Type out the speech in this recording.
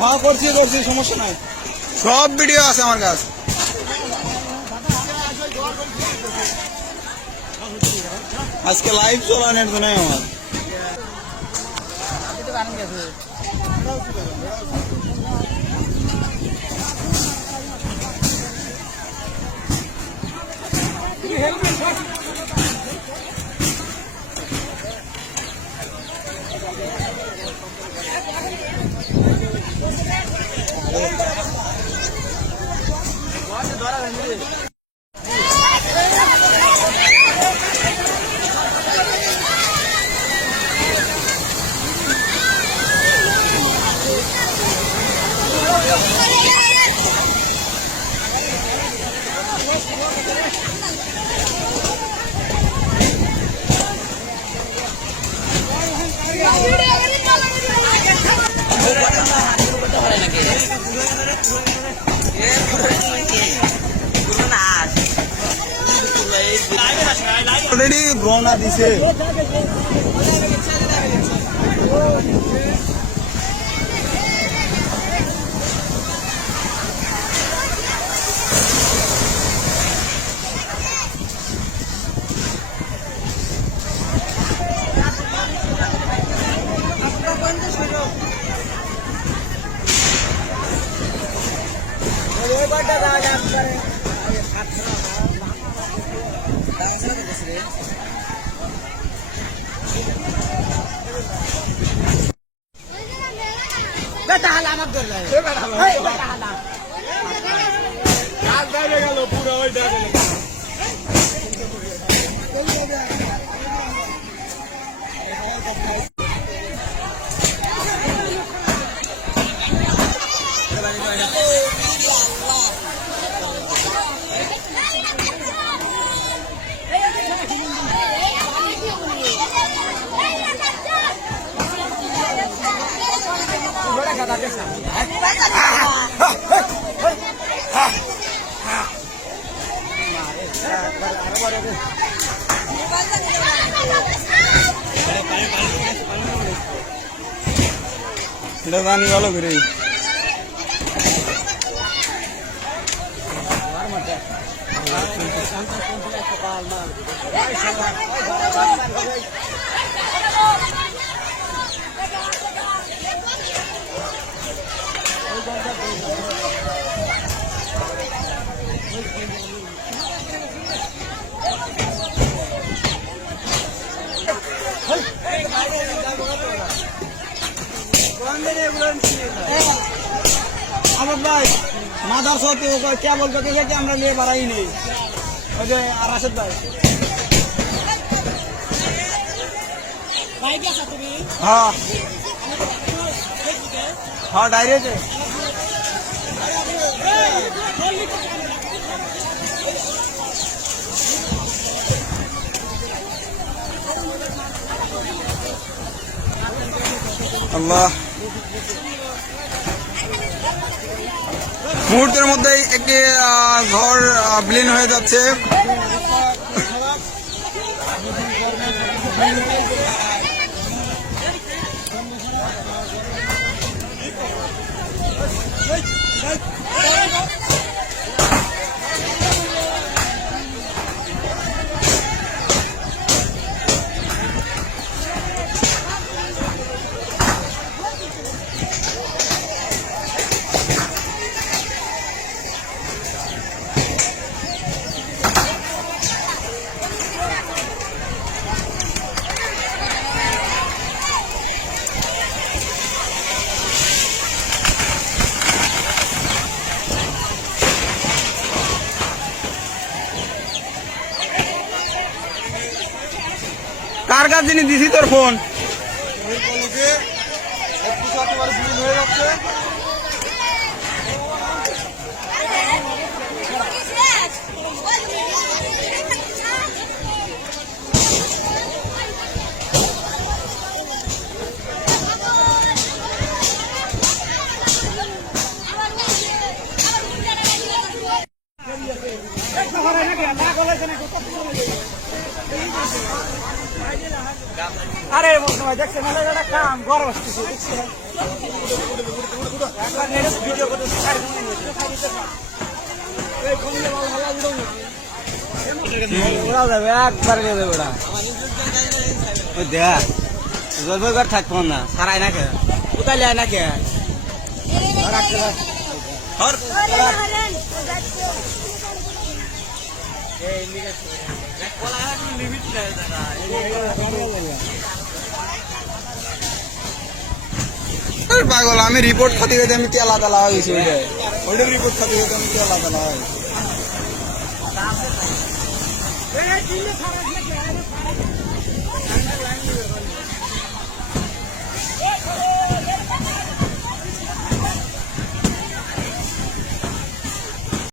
হ্যাঁ করছি সমস্যা নাই, সব ভিডিও আছে আমার কাছে। আজকে লাইভ চলানোর জন্য আমার অলরেডি রওনা দিছে। এটা জানি ভালো করে भाई माधर सोते होगा क्या बोलते थे कि हमरा लिए बड़ा ही नहीं राशिद भाई हाँ हाँ डायरेक्ट है अल्लाह মুহূর্তের মধ্যেই একটি ঘর বিলীন হয়ে যাচ্ছে। টাকার জিনিস দিছি তোর ফোন আরে ভাই দেখছেন একটা কাম গরম আসতেছে ভিডিও করতে ওরা যাবে একবার গেলে ওরা দেখ জলপাইগুড়ি থাকবো না সারাই না কে কোথায় লেয় না কে পাগল আমি রিপোর্ট খাতে গেছে আমি কেলা তালা হয়েছি ওইটা রিপোর্ট খাতে গেছে আমি কেলা তালা হয়েছি